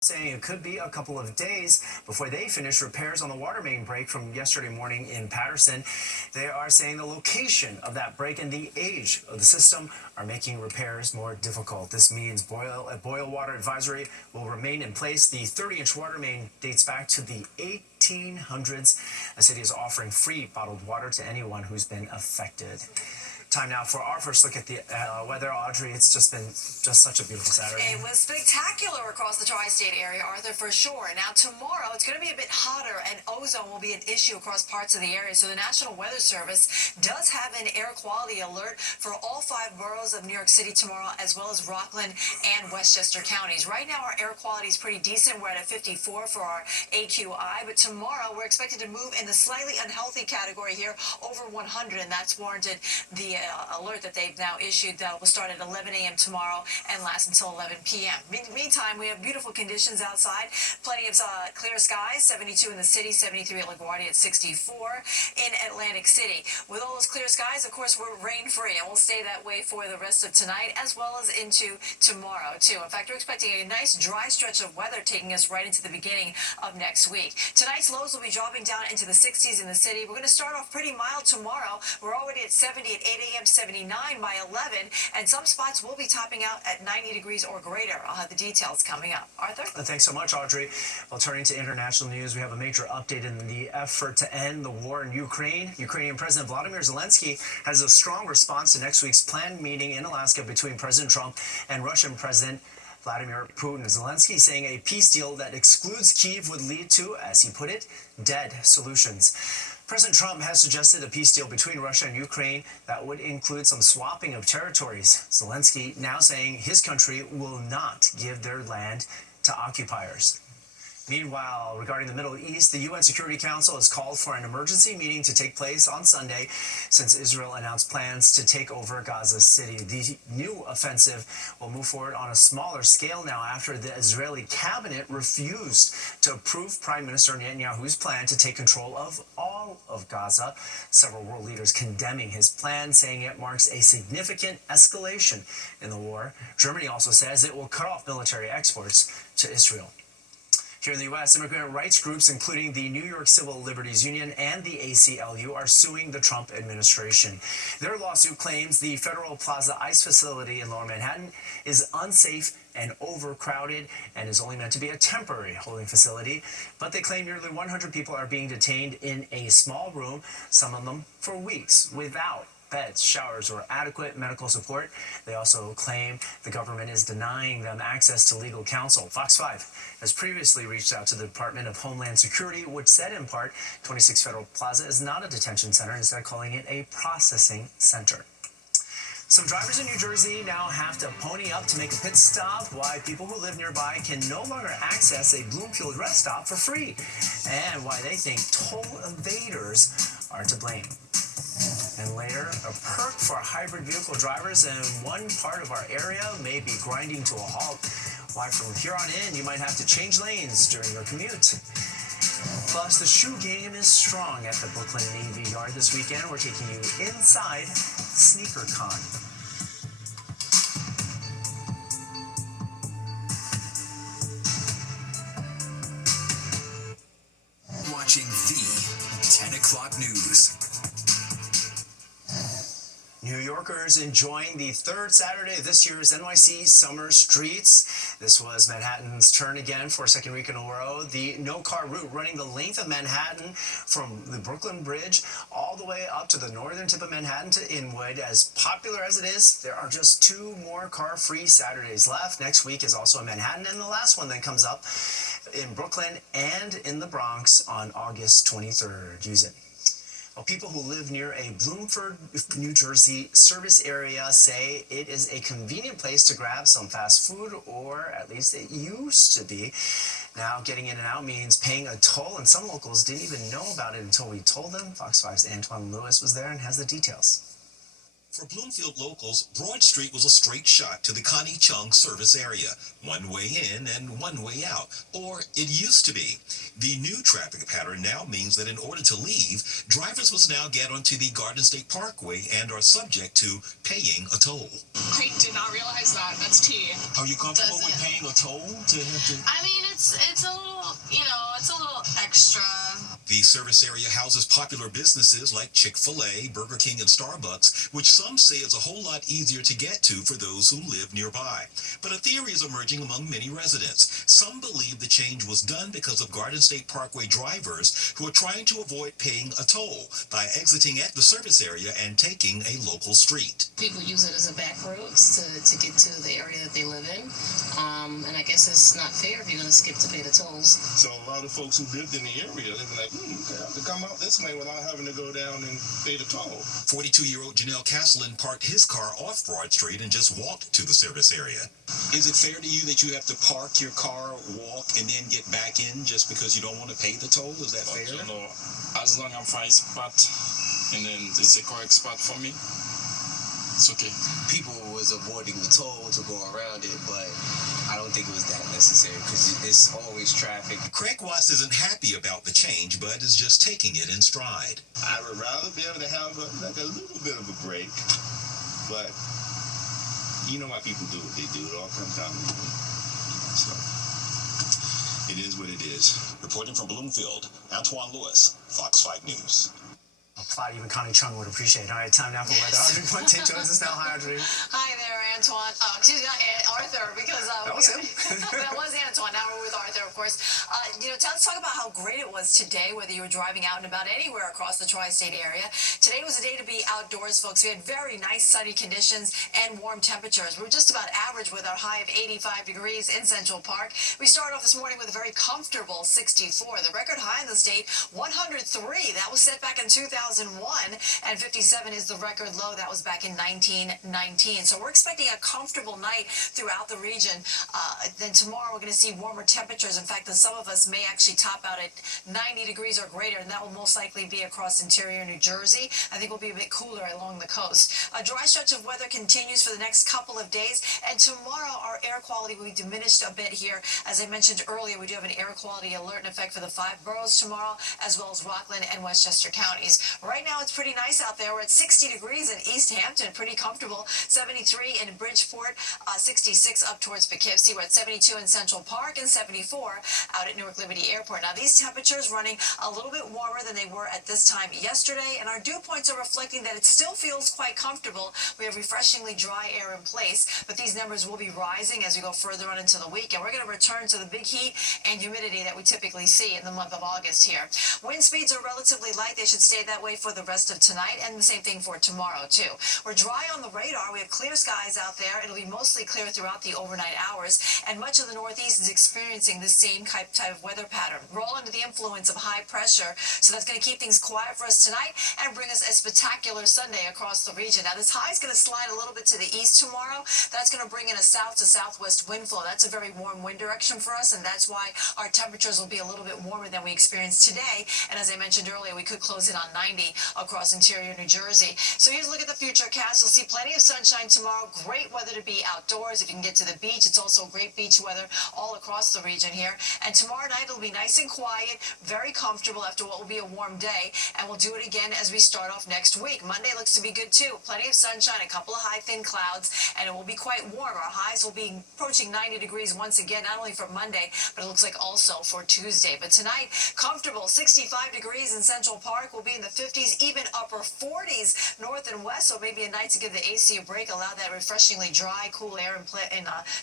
saying it could be a couple of days before they finish repairs on the water main break from yesterday morning in Patterson. They are saying the location of that break and the age of the system are making repairs more difficult. This means a boil water advisory will remain in place. The 30-inch water main dates back to the 1800s. The city is offering free bottled water to anyone who's been affected. Time now for our first look at the weather. Audrey, it's just been such a beautiful Saturday. It was spectacular across the tri-state area, Arthur, for sure. Now tomorrow it's going to be a bit hotter and ozone will be an issue across parts of the area. So the National Weather Service does have an air quality alert for all 5 boroughs of New York City tomorrow, as well as Rockland and Westchester counties. Right now our air quality is pretty decent. We're at a 54 for our AQI, but tomorrow we're expected to move in the slightly unhealthy category here, over 100, and that's warranted the alert that they've now issued that will start at 11 a.m. tomorrow and last until 11 p.m. Meantime, we have beautiful conditions outside, plenty of clear skies, 72 in the city, 73 at LaGuardia, at 64 in Atlantic City. With all those clear skies, of course, we're rain-free, and we'll stay that way for the rest of tonight as well as into tomorrow, too. In fact, we're expecting a nice dry stretch of weather taking us right into the beginning of next week. Tonight's lows will be dropping down into the 60s in the city. We're going to start off pretty mild tomorrow. We're already at 70 at 8 a.m., 79 by 11, and some spots will be topping out at 90 degrees or greater. I'll have the details coming up. Arthur? Thanks so much, Audrey. Well, turning to international news, we have a major update in the effort to end the war in Ukraine. Ukrainian President Vladimir Zelensky has a strong response to next week's planned meeting in Alaska between President Trump and Russian President Vladimir Putin. Zelensky saying a peace deal that excludes Kyiv would lead to, as he put it, dead solutions. President Trump has suggested a peace deal between Russia and Ukraine that would include some swapping of territories. Zelensky now saying his country will not give their land to occupiers. Meanwhile, regarding the Middle East, the UN Security Council has called for an emergency meeting to take place on Sunday since Israel announced plans to take over Gaza City. The new offensive will move forward on a smaller scale now after the Israeli cabinet refused to approve Prime Minister Netanyahu's plan to take control of all of Gaza. Several world leaders condemning his plan, saying it marks a significant escalation in the war. Germany also says it will cut off military exports to Israel. Here in the U.S., immigrant rights groups, including the New York Civil Liberties Union and the ACLU, are suing the Trump administration. Their lawsuit claims the Federal Plaza ICE facility in Lower Manhattan is unsafe and overcrowded and is only meant to be a temporary holding facility. But they claim nearly 100 people are being detained in a small room, some of them for weeks, without beds, showers, or adequate medical support. They also claim the government is denying them access to legal counsel. Fox 5 has previously reached out to the Department of Homeland Security, which said in part 26 Federal Plaza is not a detention center, instead calling it a processing center. Some drivers in New Jersey now have to pony up to make a pit stop, why people who live nearby can no longer access a Bloomfield rest stop for free, and why they think toll evaders are to blame. And later, a perk for hybrid vehicle drivers in one part of our area may be grinding to a halt. Why from here on in, you might have to change lanes during your commute. Plus, the shoe game is strong at the Brooklyn Navy Yard this weekend. We're taking you inside SneakerCon. Watching the 10 o'clock news. New Yorkers enjoying the third Saturday of this year's NYC Summer Streets. This was Manhattan's turn again for a second week in a row. The no-car route running the length of Manhattan from the Brooklyn Bridge all the way up to the northern tip of Manhattan to Inwood. As popular as it is, there are just 2 more car-free Saturdays left. Next week is also in Manhattan, and the last one then comes up in Brooklyn and in the Bronx on August 23rd. Use it. Well, people who live near a Bloomfield, New Jersey service area say it is a convenient place to grab some fast food, or at least it used to be. Now, getting in and out means paying a toll, and some locals didn't even know about it until we told them. Fox 5's Antoine Lewis was there and has the details. For Bloomfield locals, Broad Street was a straight shot to the Connie Chung service area, one way in and one way out, or it used to be. The new traffic pattern now means that in order to leave, drivers must now get onto the Garden State Parkway and are subject to paying a toll. I did not realize that. That's tea. Are you comfortable with paying a toll to have to? I mean, it's a little, it's a little extra. The service area houses popular businesses like Chick-fil-A, Burger King, and Starbucks, which some say is a whole lot easier to get to for those who live nearby. But a theory is emerging among many residents. Some believe the change was done because of Garden State Parkway drivers who are trying to avoid paying a toll by exiting at the service area and taking a local street. People use it as a back roads to get to the area that they live in. And I guess it's not fair if you're going to skip to pay the tolls. So a lot of folks who lived in the area, they've been like, okay, I have to come out this way without having to go down and pay the toll. 42-year-old Janelle Caslin parked his car off Broad Street and just walked to the service area. Is it fair to you that you have to park your car, walk, and then get back in just because you don't want to pay the toll? Is that fair? You know, as long as I find a spot and then it's a correct spot for me, it's okay. People was avoiding the toll to go around it, but I don't think it was that necessary because it's always traffic. Craig Watts isn't happy about the change, but is just taking it in stride. I would rather be able to have a little bit of a break, but you know why people do what they do. It all comes down to money. So it is what it is. Reporting from Bloomfield, Antoine Lewis, Fox 5 News. A plot even Connie Chung would appreciate. All right, time now for weather. Audrey Puente joins us now. Hi, Audrey. Hi there, Antoine. Excuse me, not Arthur, because That was him. that was Antoine. Now we're with Arthur, of course. Let's talk about how great it was today, whether you were driving out and about anywhere across the tri-state area. Today was a day to be outdoors, folks. We had very nice sunny conditions and warm temperatures. We were just about average with our high of 85 degrees in Central Park. We started off this morning with a very comfortable 64. The record high in the state, 103. That was set back in 2001, and 57 is the record low. That was back in 1919. So we're expecting a comfortable night throughout the region. Then tomorrow we're going to see warmer temperatures. In fact, some of us may actually top out at 90 degrees or greater, and that will most likely be across interior New Jersey. I think we'll be a bit cooler along the coast. A dry stretch of weather continues for the next couple of days, and tomorrow our air quality will be diminished a bit here. As I mentioned earlier, we do have an air quality alert in effect for the 5 boroughs tomorrow, as well as Rockland and Westchester counties. Right now it's pretty nice out there. We're at 60 degrees in East Hampton, pretty comfortable. 73 in Bridgeport, 66 up towards Poughkeepsie. We're at 72 in Central Park and 74 out at Newark Liberty Airport. Now these temperatures running a little bit warmer than they were at this time yesterday, and our dew points are reflecting that it still feels quite comfortable. We have refreshingly dry air in place, but these numbers will be rising as we go further on into the week, and we're going to return to the big heat and humidity that we typically see in the month of August here. Wind speeds are relatively light. They should stay that way for the rest of tonight, and the same thing for tomorrow too. We're dry on the radar. We have clear skies out there. It'll be mostly clear throughout the overnight hours, and much of the Northeast is experiencing the same type of weather pattern. We're all under the influence of high pressure, so that's going to keep things quiet for us tonight and bring us a spectacular Sunday across the region. Now this high is going to slide a little bit to the east tomorrow. That's going to bring in a south to southwest wind flow. That's a very warm wind direction for us, and that's why our temperatures will be a little bit warmer than we experienced today. And as I mentioned earlier, we could close in on 90 across interior New Jersey. So here's a look at the futurecast. You'll see plenty of sunshine tomorrow. Great weather to be outdoors. If you can get to the beach, it's also great beach weather all across the region here. And tomorrow night it'll be nice and quiet, very comfortable after what will be a warm day. And we'll do it again as we start off next week. Monday looks to be good too. Plenty of sunshine, a couple of high thin clouds, and it will be quite warm. Our highs will be approaching 90 degrees once again, not only for Monday, but it looks like also for Tuesday. But tonight, comfortable 65 degrees in Central Park. We'll be in the 50s, even upper 40s north and west. So maybe a night to give the AC a break, allow that refreshingly dry, cool air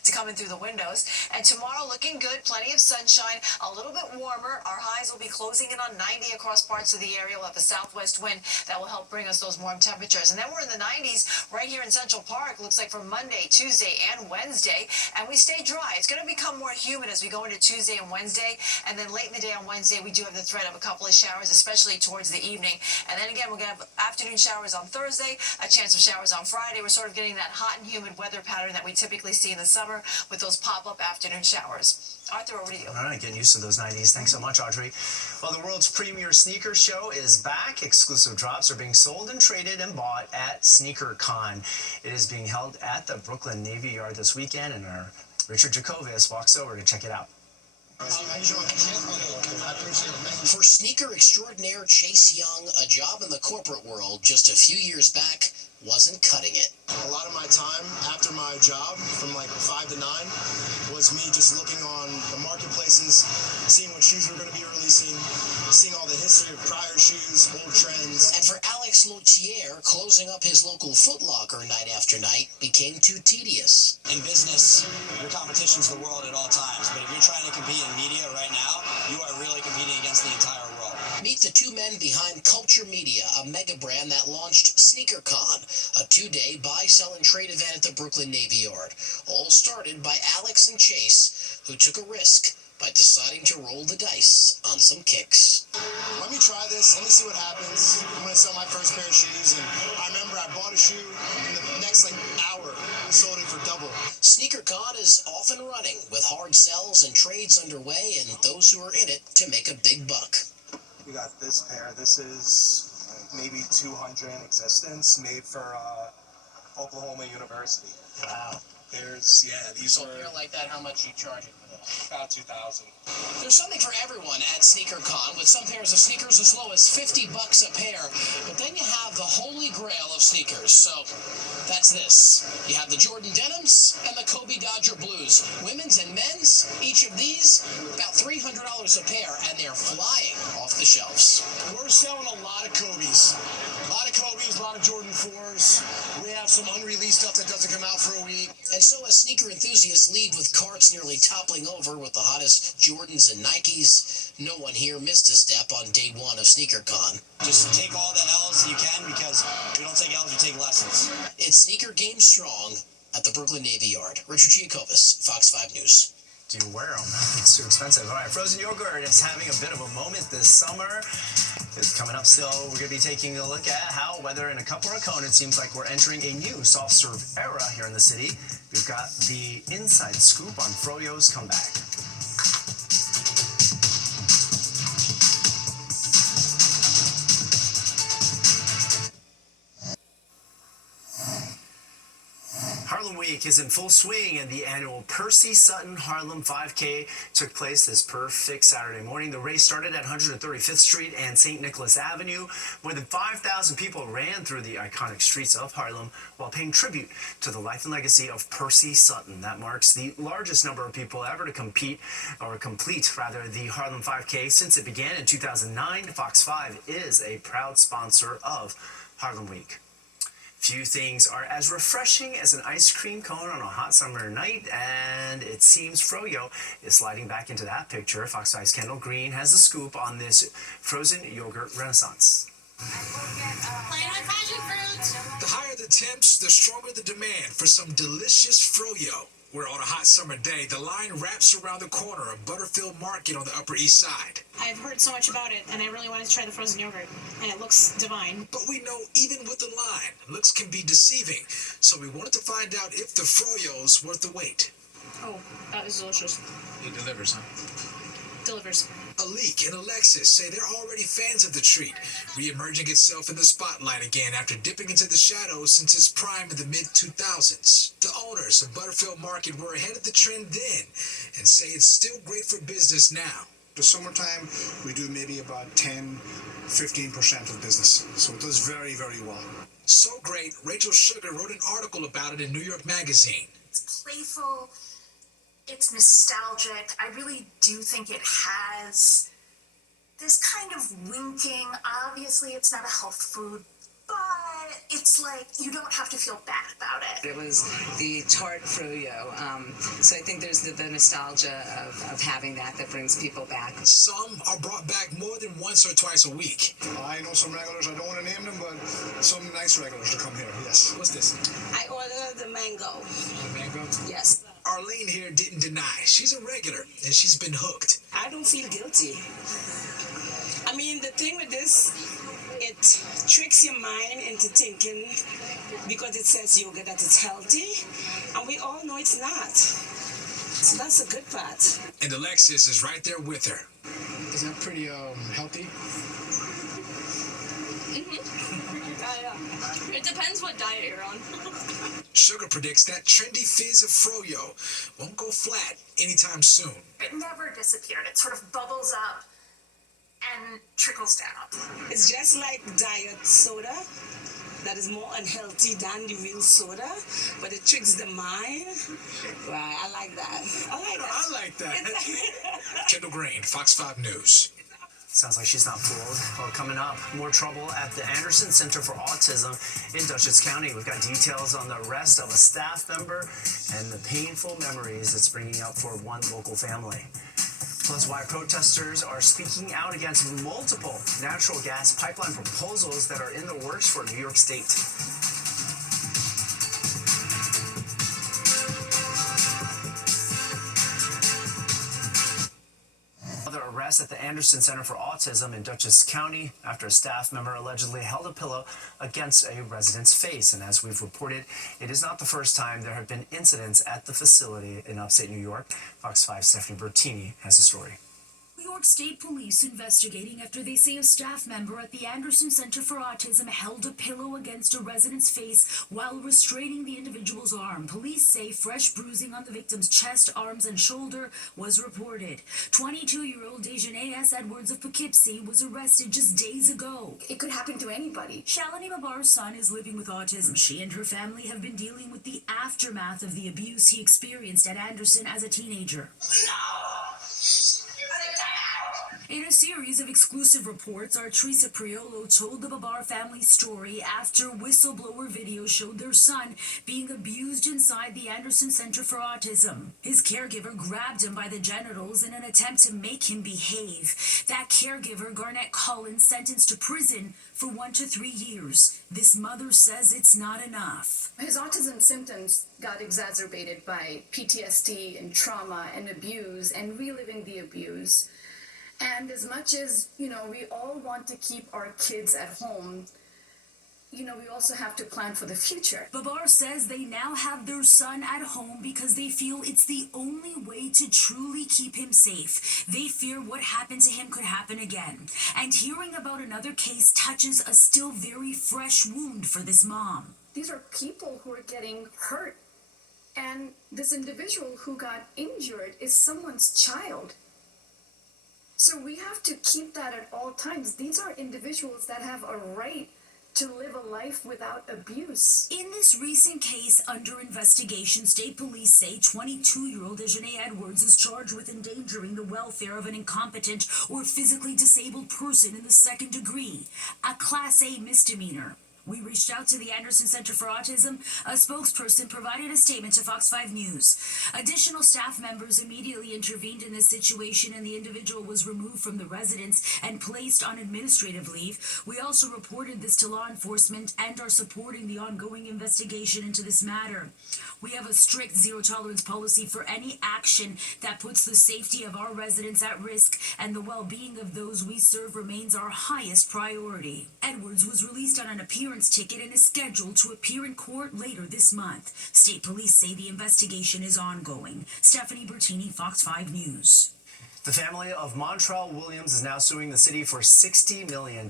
to come in through the windows. And tomorrow looking good, plenty of sunshine, a little bit warmer. Our highs will be closing in on 90 across parts of the area. We'll have a southwest wind that will help bring us those warm temperatures. And then we're in the 90s right here in Central Park. Looks like for Monday, Tuesday, and Wednesday. And we stay dry. It's going to become more humid as we go into Tuesday and Wednesday. And then late in the day on Wednesday, we do have the threat of a couple of showers, especially towards the evening. And then again, we're going to have afternoon showers on Thursday, a chance of showers on Friday. We're sort of getting that hot and humid weather pattern that we typically see in the summer with those pop-up afternoon showers. Arthur, over to you. All right, getting used to those 90s. Thanks so much, Audrey. Well, the world's premier sneaker show is back. Exclusive drops are being sold and traded and bought at SneakerCon. It is being held at the Brooklyn Navy Yard this weekend, and our Richard Jacobus walks over to check it out. For sneaker extraordinaire Chase Young, a job in the corporate world just a few years back wasn't cutting it. A lot of my time after my job, from like 5 to 9, was me just looking on the marketplaces, seeing what shoes we're going to be releasing, seeing all the history of prior shoes, old trends. And for Alex Lautier, closing up his local Foot Locker night after night became too tedious. In business, your competition's the world at all times, but if you're trying to compete in media right now, you are really competing against the entire world. Meet the two men behind Culture Media, a mega brand that launched SneakerCon, a 2-day buy, sell, and trade event at the Brooklyn Navy Yard. All started by Alex and Chase, who took a risk by deciding to roll the dice on some kicks. Let me try this. Let me see what happens. I'm going to sell my first pair of shoes. And I remember I bought a shoe, and the next hour, sold it for double. SneakerCon is off and running with hard sells and trades underway and those who are in it to make a big buck. We got this pair. This is maybe 200 in existence, made for Oklahoma University. Wow. These So a pair like that, how much are you charging for this? about 2,000. There's something for everyone at SneakerCon, with some pairs of sneakers as low as $50 a pair. But then you have the holy grail of sneakers. So that's this. You have the Jordan Denims and the Kobe Dodger Blues. Women's and men's, each of these, about $300 a pair, and they're flying off the shelves. We're selling a lot of Kobe's. A lot of Kobe's, a lot of Jordan 4s. We have some unreleased stuff that doesn't come out for a week. And so as sneaker enthusiasts leave with carts nearly toppling over with the hottest Jordans and Nikes, no one here missed a step on day one of SneakerCon. Just take all that L's you can, because we don't take L's, we take lessons. It's Sneaker Game Strong at the Brooklyn Navy Yard. Richard Giacobus, Fox 5 News. Do you wear them? It's too expensive. All right, frozen yogurt is having a bit of a moment this summer. It's coming up still. We're going to be taking a look at how, whether in a cup or a cone, it seems like we're entering a new soft serve era here in the city. We've got the inside scoop on Froyo's comeback. Harlem Week is in full swing, and the annual Percy Sutton Harlem 5K took place this perfect Saturday morning. The race started at 135th Street and St. Nicholas Avenue. More than 5,000 people ran through the iconic streets of Harlem while paying tribute to the life and legacy of Percy Sutton. That marks the largest number of people ever to complete the Harlem 5K since it began in 2009. Fox 5 is a proud sponsor of Harlem Week. Few things are as refreshing as an ice cream cone on a hot summer night, and it seems Froyo is sliding back into that picture. Fox 5's Kendall Green has a scoop on this frozen yogurt renaissance. Plain with passion fruit. The higher the temps, the stronger the demand for some delicious Froyo. Where on a hot summer day, the line wraps around the corner of Butterfield Market on the Upper East Side. I've heard so much about it, and I really wanted to try the frozen yogurt, and it looks divine. But we know even with the line, looks can be deceiving. So we wanted to find out if the Froyo's worth the wait. Oh, that is delicious. It delivers, huh? Delivers. Alik and Alexis say they're already fans of the treat, re-emerging itself in the spotlight again after dipping into the shadows since its prime in the mid-2000s. The owners of Butterfield Market were ahead of the trend then and say it's still great for business now. The summertime, we do maybe about 10-15% of business. So it does very, very well. So great, Rachel Sugar wrote an article about it in New York Magazine. It's playful. It's nostalgic. I really do think it has this kind of winking. Obviously, it's not a health food, but it's like you don't have to feel bad about it. It was the tart Froyo. So I think there's the nostalgia of having that brings people back. Some are brought back more than once or twice a week. I know some regulars, I don't want to name them, but some nice regulars to come here, yes. What's this? I ordered the mango. The mango? Yes. Arlene here didn't deny. She's a regular, and she's been hooked. I don't feel guilty. I mean, the thing with this, it tricks your mind into thinking, because it says yoga, that it's healthy, and we all know it's not. So that's a good part. And Alexis is right there with her. Is that pretty healthy? It depends what diet you're on. Sugar predicts that trendy fizz of froyo won't go flat anytime soon. It never disappeared. It sort of bubbles up and trickles down. It's just like diet soda that is more unhealthy than the real soda, but it tricks the mind. Right, I like that. I like that. Kendall Green, Fox 5 News. Sounds like she's not fooled. Well, coming up, more trouble at the Anderson Center for Autism in Dutchess County. We've got details on the arrest of a staff member and the painful memories it's bringing up for one local family. Plus, why protesters are speaking out against multiple natural gas pipeline proposals that are in the works for New York State. Arrest at the Anderson Center for Autism in Dutchess County after a staff member allegedly held a pillow against a resident's face. And as we've reported, it is not the first time there have been incidents at the facility in upstate New York. Fox 5's Stephanie Bertini has the story. New York State Police investigating after they say a staff member at the Anderson Center for Autism held a pillow against a resident's face while restraining the individual's arm. Police say fresh bruising on the victim's chest, arms, and shoulder was reported. 22-year-old Dejanay S. Edwards of Poughkeepsie was arrested just days ago. It could happen to anybody. Shalini Babar's son is living with autism. She and her family have been dealing with the aftermath of the abuse he experienced at Anderson as a teenager. In a series of exclusive reports, our Teresa Priolo told the Babar family's story after whistleblower video showed their son being abused inside the Anderson Center for Autism. His caregiver grabbed him by the genitals in an attempt to make him behave. That caregiver, Garnett Collins, sentenced to prison for 1 to 3 years. This mother says it's not enough. His autism symptoms got exacerbated by PTSD and trauma and abuse and reliving the abuse. And as much as, we all want to keep our kids at home, we also have to plan for the future. Babar says they now have their son at home because they feel it's the only way to truly keep him safe. They fear what happened to him could happen again. And hearing about another case touches a still very fresh wound for this mom. These are people who are getting hurt. And this individual who got injured is someone's child. So we have to keep that at all times. These are individuals that have a right to live a life without abuse. In this recent case under investigation, state police say 22-year-old Dejanay Edwards is charged with endangering the welfare of an incompetent or physically disabled person in the second degree, a Class A misdemeanor. We reached out to the Anderson Center for Autism. A spokesperson provided a statement to Fox 5 News. Additional staff members immediately intervened in this situation and the individual was removed from the residence and placed on administrative leave. We also reported this to law enforcement and are supporting the ongoing investigation into this matter. We have a strict zero-tolerance policy for any action that puts the safety of our residents at risk, and the well-being of those we serve remains our highest priority. Edwards was released on an appearance ticket and is scheduled to appear in court later this month. State police say the investigation is ongoing. Stephanie Bertini, Fox 5 News. The family of Montrell Williams is now suing the city for $60 million.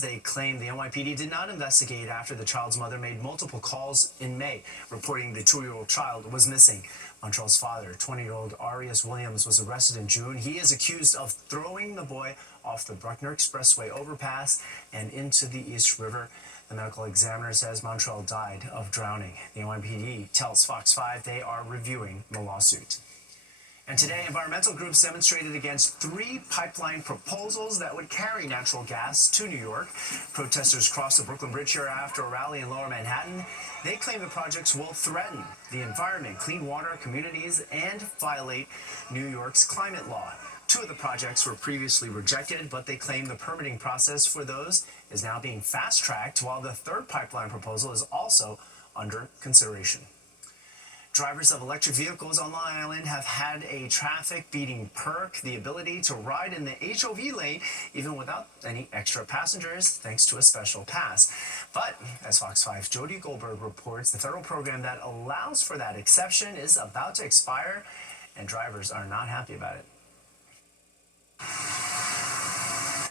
They claim the NYPD did not investigate after the child's mother made multiple calls in May, reporting the 2-year-old child was missing. Montrell's father, 20-year-old Arias Williams, was arrested in June. He is accused of throwing the boy off the Bruckner Expressway overpass and into the East River. The medical examiner says Montrell died of drowning. The NYPD tells Fox 5 they are reviewing the lawsuit. And today, environmental groups demonstrated against 3 pipeline proposals that would carry natural gas to New York. Protesters crossed the Brooklyn Bridge here after a rally in Lower Manhattan. They claim the projects will threaten the environment, clean water, communities, and violate New York's climate law. 2 of the projects were previously rejected, but they claim the permitting process for those is now being fast-tracked, while the 3rd pipeline proposal is also under consideration. Drivers of electric vehicles on Long Island have had a traffic beating perk, the ability to ride in the HOV lane even without any extra passengers thanks to a special pass. But as Fox 5's Jody Goldberg reports, the federal program that allows for that exception is about to expire and drivers are not happy about it.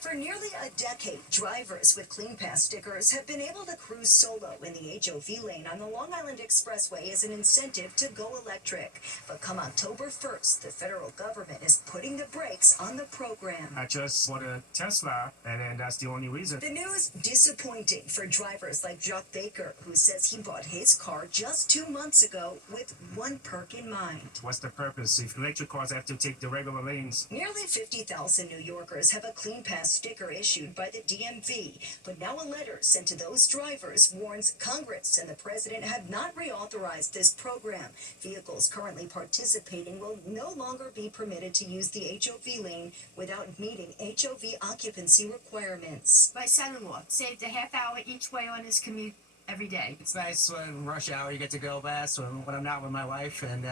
For nearly a decade, drivers with CleanPass stickers have been able to cruise solo in the HOV lane on the Long Island Expressway as an incentive to go electric. But come October 1st, the federal government is putting the brakes on the program. I just bought a Tesla, and then that's the only reason. The news disappointing for drivers like Jacques Baker, who says he bought his car just 2 months ago with one perk in mind. What's the purpose if electric cars have to take the regular lanes? Nearly 50,000 New Yorkers have a CleanPass sticker issued by the DMV, but now a letter sent to those drivers warns Congress and the president have not reauthorized this program. Vehicles currently participating will no longer be permitted to use the HOV lane without meeting HOV occupancy requirements. My son-in-law saved a half hour each way on his commute every day. It's nice when rush hour you get to go fast when I'm not with my wife and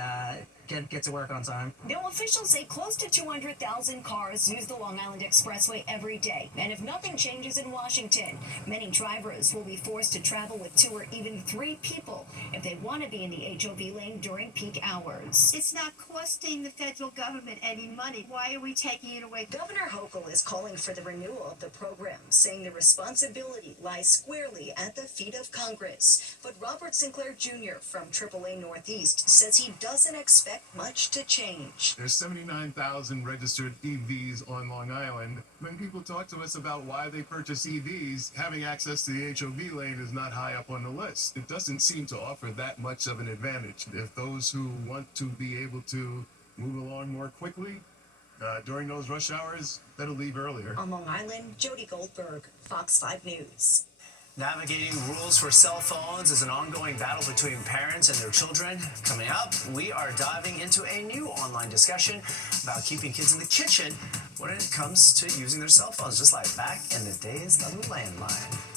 get to work on time. Now, officials say close to 200,000 cars use the Long Island Expressway every day. And if nothing changes in Washington, many drivers will be forced to travel with 2 or even 3 people if they want to be in the HOV lane during peak hours. It's not costing the federal government any money. Why are we taking it away? Governor Hochul is calling for the renewal of the program, saying the responsibility lies squarely at the feet of Congress. But Robert Sinclair Jr. from AAA Northeast says he doesn't expect much to change. There's 79,000 registered EVs on Long Island. When people talk to us about why they purchase EVs, having access to the HOV lane is not high up on the list. It doesn't seem to offer that much of an advantage. If those who want to be able to move along more quickly during those rush hours, better leave earlier. On Long Island, Jody Goldberg, Fox 5 News. Navigating rules for cell phones is an ongoing battle between parents and their children. Coming up, we are diving into a new online discussion about keeping kids in the kitchen when it comes to using their cell phones, just like back in the days of the landline.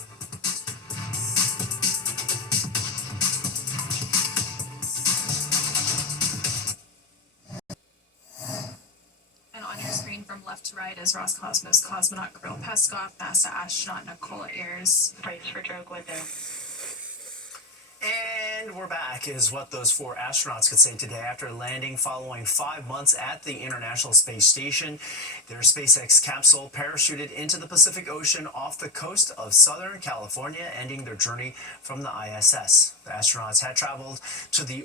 On your screen from left to right is Roscosmos cosmonaut Kirill Peskov, NASA astronaut Nicola Ayers. Price for Joe Window. And we're back is what those 4 astronauts could say today after landing following 5 months at the International Space Station. Their SpaceX capsule parachuted into the Pacific Ocean off the coast of Southern California, ending their journey from the ISS. The astronauts had traveled to the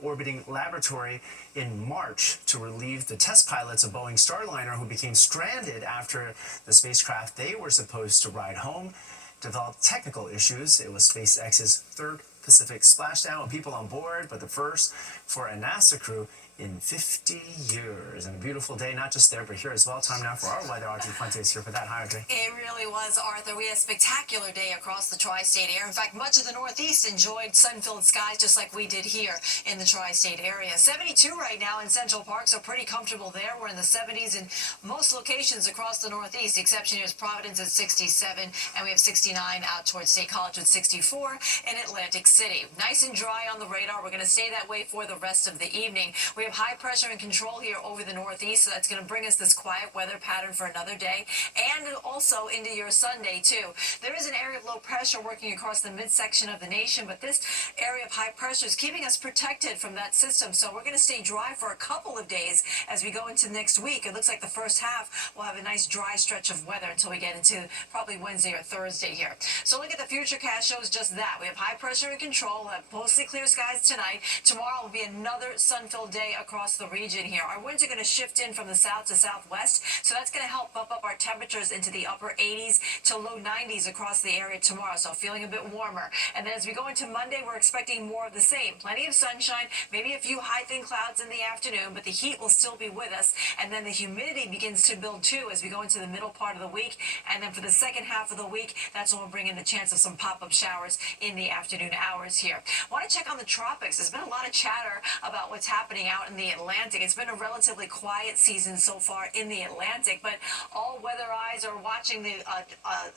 orbiting laboratory in March to relieve the test pilots of Boeing Starliner who became stranded after the spacecraft they were supposed to ride home developed technical issues. It was SpaceX's 3rd Pacific splashdown with people on board, but the first for a NASA crew in 50 years. And a beautiful day, not just there, but here as well. Time now for our weather. Audrey Fuentes is here for that. Hi, Audrey. It really was, Arthur. We had a spectacular day across the tri-state area. In fact, much of the Northeast enjoyed sun-filled skies just like we did here in the tri-state area. 72 right now in Central Park, so pretty comfortable there. We're in the 70s in most locations across the Northeast. The exception here is Providence at 67, and we have 69 out towards State College with 64 in Atlantic City. Nice and dry on the radar. We're going to stay that way for the rest of the evening. We have high pressure and control here over the Northeast, so that's going to bring us this quiet weather pattern for another day and also into your Sunday too. There is an area of low pressure working across the midsection of the nation, but this area of high pressure is keeping us protected from that system, so we're going to stay dry for a couple of days as we go into next week. It looks like the first half will have a nice dry stretch of weather until we get into probably Wednesday or Thursday here. So look at the Futurecast shows just that. We have high pressure and control. We'll have mostly clear skies tonight. Tomorrow will be another sun-filled day across the region here. Our winds are going to shift in from the south to southwest, so that's going to help bump up our temperatures into the upper 80s to low 90s across the area tomorrow, so feeling a bit warmer. And then as we go into Monday, we're expecting more of the same. Plenty of sunshine, maybe a few high thin clouds in the afternoon, but the heat will still be with us. And then the humidity begins to build too as we go into the middle part of the week. And then for the second half of the week, that's when we'll bring in the chance of some pop-up showers in the afternoon hours here. Want to check on the tropics. There's been a lot of chatter about what's happening out in the Atlantic. It's been a relatively quiet season so far in the Atlantic, but all weather eyes are watching the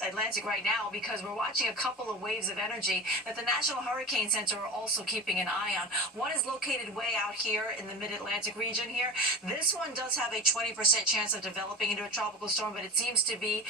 Atlantic right now because we're watching a couple of waves of energy that the National Hurricane Center are also keeping an eye on. One is located way out here in the mid-Atlantic region here. This one does have a 20% chance of developing into a tropical storm, but it seems to be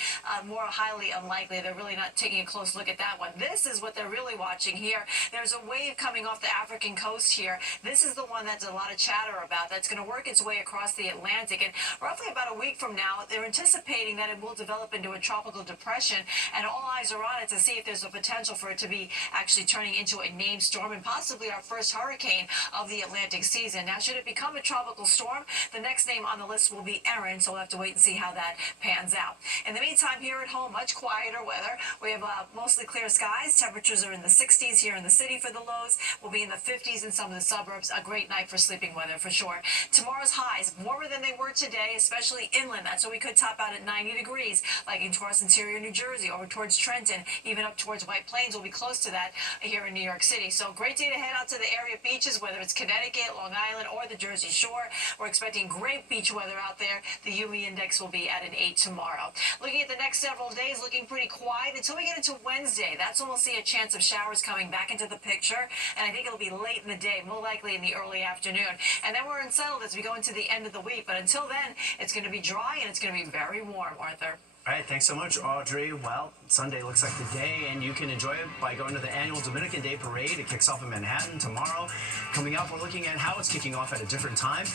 more highly unlikely. They're really not taking a close look at that one. This is what they're really watching here. There's a wave coming off the African coast here. This is the one that's a lot of chatter chatter about that's going to work its way across the Atlantic. And roughly about a week from now, they're anticipating that it will develop into a tropical depression, and all eyes are on it to see if there's a potential for it to be actually turning into a named storm and possibly our first hurricane of the Atlantic season. Now, should it become a tropical storm, the next name on the list will be Erin, so we'll have to wait and see how that pans out. In the meantime, here at home, much quieter weather. We have mostly clear skies. Temperatures are in the 60s here in the city for the lows. We'll be in the 50s in some of the suburbs. A great night for sleeping weather for sure. Tomorrow's highs, warmer than they were today, especially inland. That's where we could top out at 90 degrees, like in towards interior New Jersey, over towards Trenton, even up towards White Plains. We'll be close to that here in New York City. So great day to head out to the area beaches, whether it's Connecticut, Long Island, or the Jersey Shore. We're expecting great beach weather out there. The UV index will be at an 8 tomorrow. Looking at the next several days, looking pretty quiet until we get into Wednesday. That's when we'll see a chance of showers coming back into the picture, and I think it'll be late in the day, more likely in the early afternoon. And then we're unsettled as we go into the end of the week, but until then, it's going to be dry and it's going to be very warm, Arthur. All right, thanks so much, Audrey. Well, Sunday looks like the day, and you can enjoy it by going to the annual Dominican Day Parade. It kicks off in Manhattan tomorrow. Coming up, we're looking at how it's kicking off at a different time.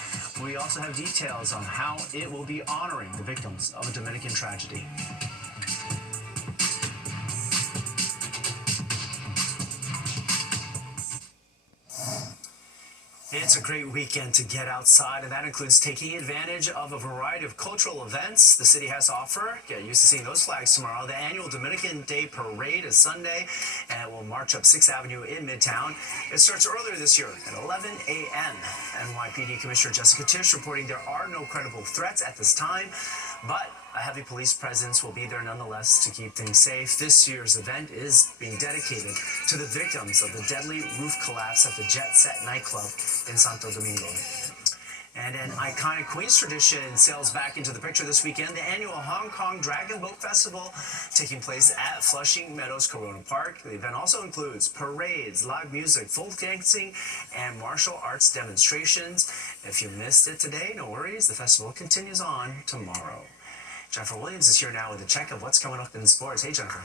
We also have details on how it will be honoring the victims of a Dominican tragedy. It's a great weekend to get outside, and that includes taking advantage of a variety of cultural events the city has to offer. Get used to seeing those flags tomorrow. The annual Dominican Day Parade is Sunday, and it will march up 6th Avenue in Midtown. It starts earlier this year at 11 a.m. NYPD Commissioner Jessica Tisch reporting there are no credible threats at this time, but a heavy police presence will be there nonetheless to keep things safe. This year's event is being dedicated to the victims of the deadly roof collapse at the Jet Set nightclub in Santo Domingo. And an iconic Queens tradition sails back into the picture this weekend. The annual Hong Kong Dragon Boat Festival taking place at Flushing Meadows Corona Park. The event also includes parades, live music, folk dancing, and martial arts demonstrations. If you missed it today, no worries. The festival continues on tomorrow. Jennifer Williams is here now with a check of what's coming up in sports. Hey, Jennifer.